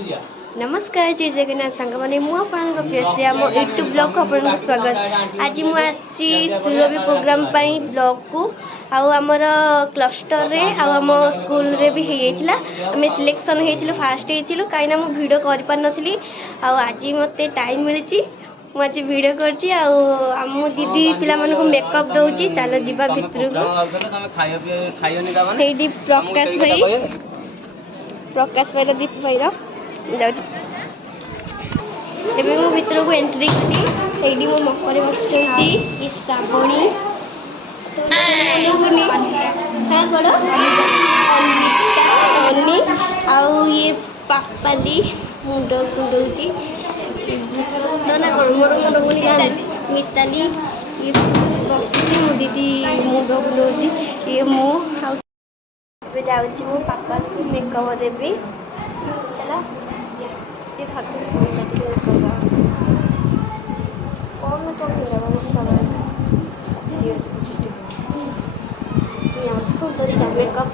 नमस्कार जय जगन्नाथ सांग मैंने मुझे प्रिय आम यूट्यूब ब्लॉग को आपन स्वागत। आज मुझे सुरभि प्रोग्राम ब्लॉग को आमर क्लस्टर रे आम स्कूल रे भी होता आम सिलेक्शन हो फास्ट हो कहीं मु भिड कर पार नी आज मत टाइम मिली मुझे भिड कर दीदी पिला मेकअप दौची चल जीवा भितर प्रकाश भाई दीप भाई एबे मु भितर को एंट्री कली एडी मो मकरे बसचंती ये श्रावणी हां बड़ अन्नी आउ ये पापाली मुंड कुंडौची तो ना कोन मोर मन कोनी जान मिताली ये बसची मो दीदी मुंड कुंडौची ये मो हाउस जाऊँ मो पापा को मेकअप देवी चला ये मेकअप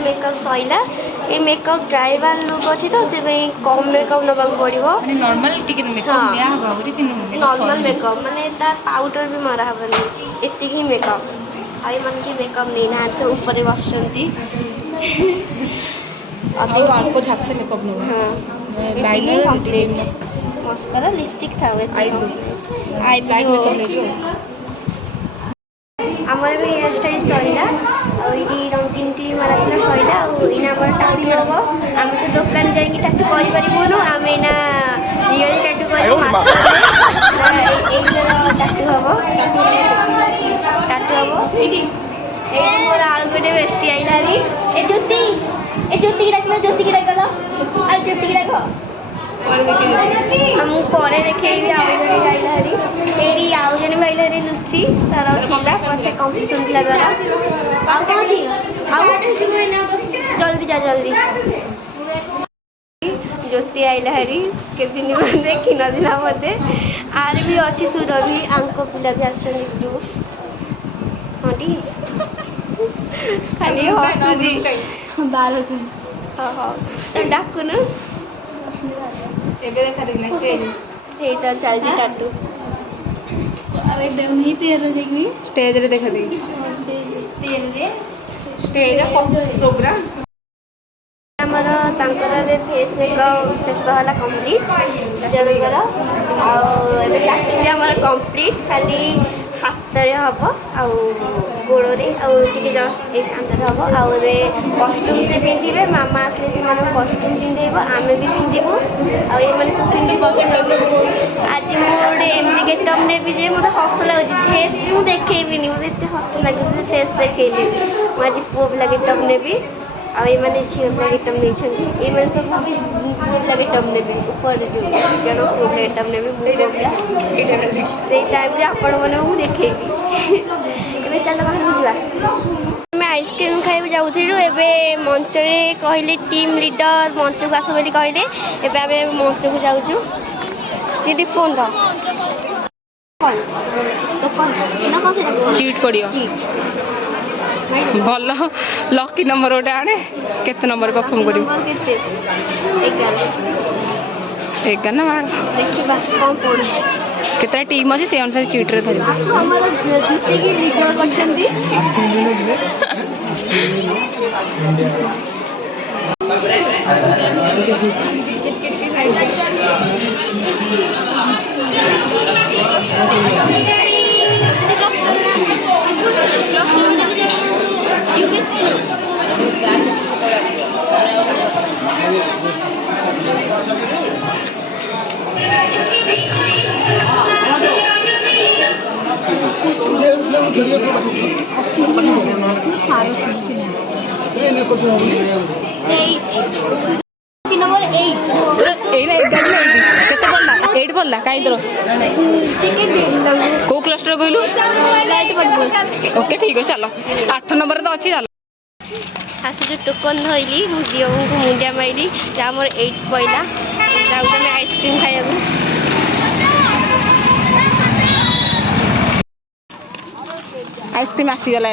मेकअप सैला ये मेकअप ड्राइवर लुक अच्छी तो से कम मेकअप नवा पड़ो नॉर्मल मेकअप माने पाउडर भी मरा हेनी एति ही मेकअप आई मन की मेकअप नहीं ना से ऊपर बस अल्प झाप से मेकअप नो हां लाइनर मस्कारा लिपस्टिक था आई आमर भी हेयर स्टाइल सैला ये रंगीन क्रीम मारा सैला इना टाटू हम आम तो दुकान जाकि टाटू कर आम एना रियल टाटू कर टाटू हम मोर आउ गोटे बेस्टी आईलारी ए ज्योति की डाक ज्योति की डाकल आ ज्योति की डाक हम पर देखेबी आईलारी एडी आउ जने आईलारी लुसी तार थिला पछे कंपटीशन थिला द्वारा आ कौन छी जल्दी जा जल्दी ज्योति आईलारी के दिन देखी नदिना मते आर भी अच्छी सुरभि आंको पिला भी आछन ग्रुप हाँ टी खाली हसुजी 12 दिन हाँ हाँ तो डाकुन एबे देखा देखना स्टेज एटा चलजी टाटू अरे नहीं तेर जाई स्टेज रे देखा दे स्टेज तेर रे स्टेज प्रोग्राम हमर तांकर रे फेस मेकअप शेष होला कंप्लीट जनकर आ एबे टाटू हमर कंप्लीट खाली हाथ रे हम आउ गोड़ रे आउे जस्ट एक अंदर हम आउ कस्ट्यूम से पिंधे मामा आसले से कस्ट्यूम पिंधेब आम भी पिंधु आज मुझे एमती गेटअप नेबी जे मतलब हस लगे फेस भी मुझे देखेबी मतलब हस लगे फेस देखली मुझे पुओ पिला गेटअप नेबी आने झील पिला गेटअप नहीं ये सब पुओ पिला गेटअप नेबी ऊपर जन पुओ पिला गेटअप नेबी से टाइम रे आपण मैंने मुझे देखेबी चल बुझा आम आइसक्रीम खाई जाऊँ एवं मंच कहले टीम लीडर मंच को आस बोली कहले एवं मंच को जाऊँ दीदी फोन चीट पड़ियो भल लकी नंबर गोटे आने केते नंबर परफॉर्म करी 11 ना मार देखिबा कौन पड़ केतरा टीम अछि से अनुसार चीट रे धरि हमर जीते की लीडर करछंदी नंबर 8 पड़ला कहीं तो को क्लस्टर कहलु ओके ठीक है चलो 8 नंबर तो अच्छी चलो आसु टोकन धरली मुझे मुंडिया माइली मोर 8 पड़ा जाऊँ आइसक्रीम खाया आइसक्रीम आसीगला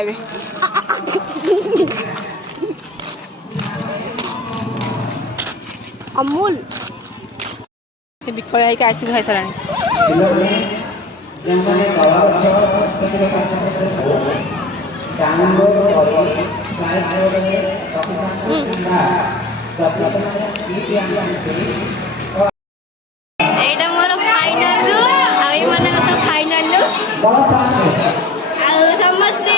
अमूल ସେ ବିକଳ ହେଇକି ଆଇସ୍କ୍ରିମ୍ ଖାଇସାରିଲାଣି। এইটা মোর ফাইনাল আমি মানে ফাইনাল ଆଉ ସମସ୍ତେ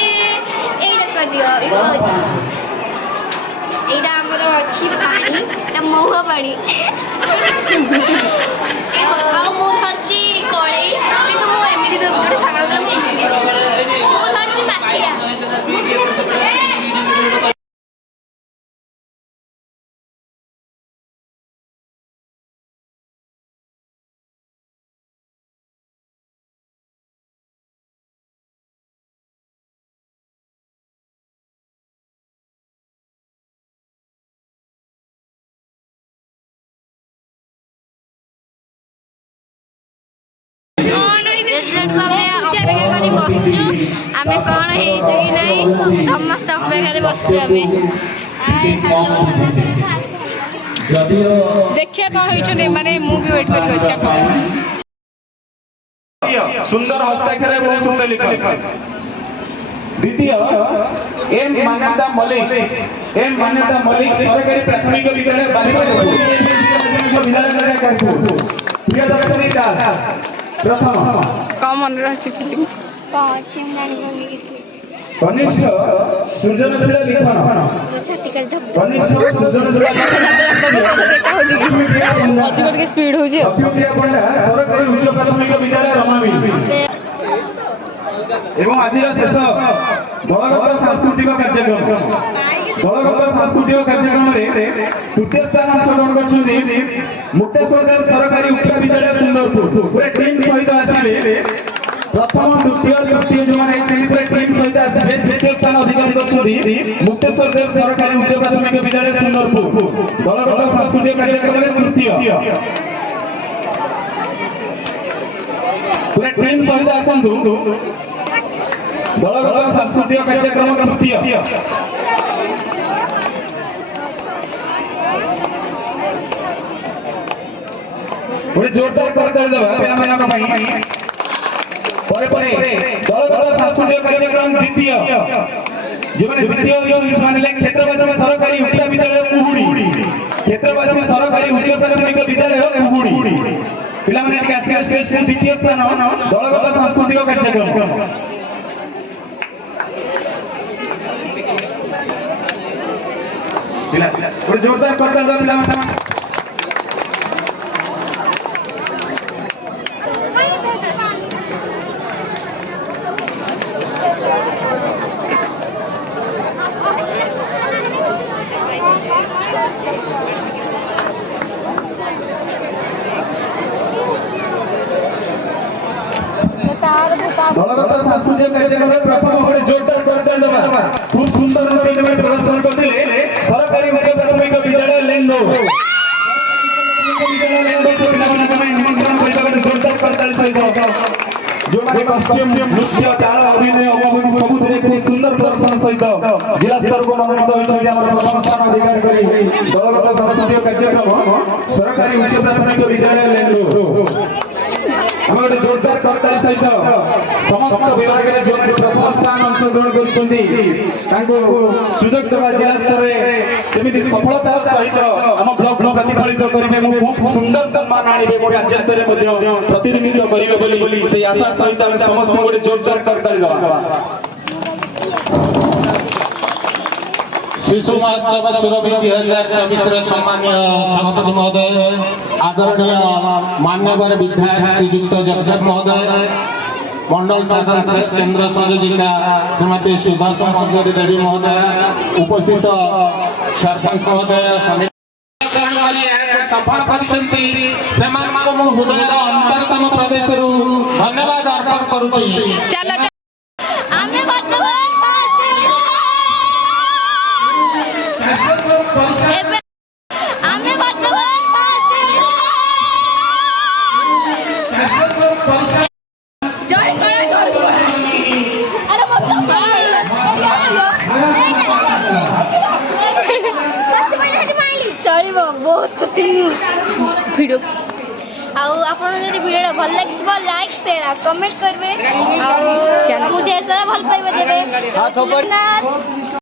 ଏଇଟା କରିଦିଅ ଏଇଟା ଆମର ଅଛି ପାଣି ଏଇଟା ମହୁଆ ପାଣି ଆଉ ମୁଁ ଧରିଛି କଳେଇ କିନ୍ତୁ ମୁଁ ଏମିତି ଗୋଟେ ସାଙ୍ଗ ମୁଁ ଧରିଛି ମାଠିଆ ବସିଛୁ ଆମେ କ'ଣ ହେଇଛୁ କି ନାହିଁ ସମସ୍ତ ଅପେକ୍ଷାରେ ବସିଛୁ ଆମେ ଦେଖିବା କ'ଣ ହେଇଛନ୍ତି ମାନେ ମୁଁ ବି ୱେଟ୍ କରିକି ଅଛି ଆଗ सुंदर हस्ताक्षर एवं सुंदर लिखन। द्वितीय एम मान्यता मलिक सरकारी प्राथमिक विद्यालय बालिका विद्यालय प्रिय दर्शनी दास प्रथम କ'ଣ ମନେ ରହିଛି ଫିଲିଂ କ'ଣ ଅଛି ମୁଁ ଜାଣିପାରୁନି କିଛି कनिष्ठ सृजनशील लिखन ଛାତିକାଲି ଧକ कनिष्ठ सृजनशील ଅଧିକ ଟିକେ ସ୍ପିଡ୍ ହେଉଛି ଆଉ अभ्युक्रिया पंडा सरकारी उच्च प्राथमिक विद्यालय रमावी एवं आज शेष दलगत सांस्कृतिक कार्यक्रम तृतीय स्थान अंशग्रहण कर मुक्तेश्वर देव सरकारी उच्च विद्यालय सुंदरपुर पूरे टीम सहित आसिले प्रथम द्वितीय तृतीय जो टीम सहित आसिले तृतीय स्थान अधिकारी कर मुक्तेश्वर देव सरकारी उच्च प्राथमिक विद्यालय सुंदरपुर दलगत सांस्कृतिक कार्यक्रम तृतीय पूरे टीम सहित आसतु दलगत सांस्कृतिक कार्यक्रम तृतीय पूरे जोरदार करदे पिलाମାନଙ୍କ ପାଇଁ ପରେ ଦଳଗତ ସାଂସ୍କୃତିକ କାର୍ଯ୍ୟକ୍ରମ ଦ୍ୱିତୀୟ ଯେଉଁମାନେ ଦ୍ୱିତୀୟ ହୋଇଛନ୍ତି ସେମାନେ କ୍ଷେତ୍ରବାସୀ ସରକାରୀ ଉଚ୍ଚ ବିଦ୍ୟାଳୟ କୁହୁଡ଼ି କ୍ଷେତ୍ରବାସୀ ସରକାରୀ ଉଚ୍ଚ ପ୍ରାଥମିକ ବିଦ୍ୟାଳୟ କୁହୁଡ଼ି ପିଲାମାନେ ଟିକେ ଆସିବେ ସ୍ଟେଜକୁ ଦ୍ୱିତୀୟ ସ୍ଥାନ ଦଳଗତ ସାଂସ୍କୃତିକ କାର୍ଯ୍ୟକ୍ରମ ପିଲା ଗୋଟେ ଜୋରଦାର କରିଦବା ପିଲାମାନେ दलगत सांस्कृतिक कार्यक्रम प्रथम गोटे जोरदार करदे खूब सुंदर प्रदर्शन करते सरकारी उच्च प्राथमिक विद्यालय लेंदो जोरदार करताली सहित जो कस्ट्यूम नृत्य ताल अभिनय अभिनय सबुथिरे खूब सुंदर प्रदर्शन सहित जिला स्तर को मनोनीत होइछथि हमर प्रथम स्थान अधिकार करी दलगत सांस्कृतिक कार्यक्रम सरकारी उच्च प्राथमिक विद्यालय लेंदो हम गोटे जोरदार करताली सहित समस्त विभाग में जो प्रथम स्थान अंशग्रहण करुछंती तांको सुजोग देवा जिला स्तर रे जेमिति सफलता सहित हम ब्लॉक प्रतिफलित करिवे मु खूब सुंदर सम्मान आनिबे मो राज्य स्तर रे मध्ये प्रतिनिधित्व करिवे बोली से आशा सहित हम समस्त गोटे जोरदार करताली देवा शिशु महोत्सव सुरभि 2024 सम्मान्य सभापति महोदय आदरणीय मान्यवर विधायक श्रीयुक्त जगदेव महोदय मंडल शासन केंद्र संयोजिका श्रीमती सुभाष मंजरी देवी महोदय उपस्थित सरपंच महोदय सफल करछंती सेमानको मु हृदयर अंतरतम प्रदेश रु धन्यवाद अर्पण करूची चलो ଆମେ ବର୍ତ୍ତମାନ ଏବେ ଆମେ ବର୍ତ୍ତମାନ ଜୟ କଳାକାର ଆରେ ମୋ ଚପଲ ଚଳିବ ବହୁତ ଖୁସି ଭିଡ଼ିଓ ଆଉ ଆପଣ ଯଦି ଭିଡ଼ିଓଟା ଭଲ ଲାଗିଥିବ ଲାଇକ୍ ସେୟାର ଆଉ କମେଣ୍ଟ କରିବେ ଆଉ ଆମକୁ ଢେର ସାରା ଭଲ ପାଇବା ଦେବେ।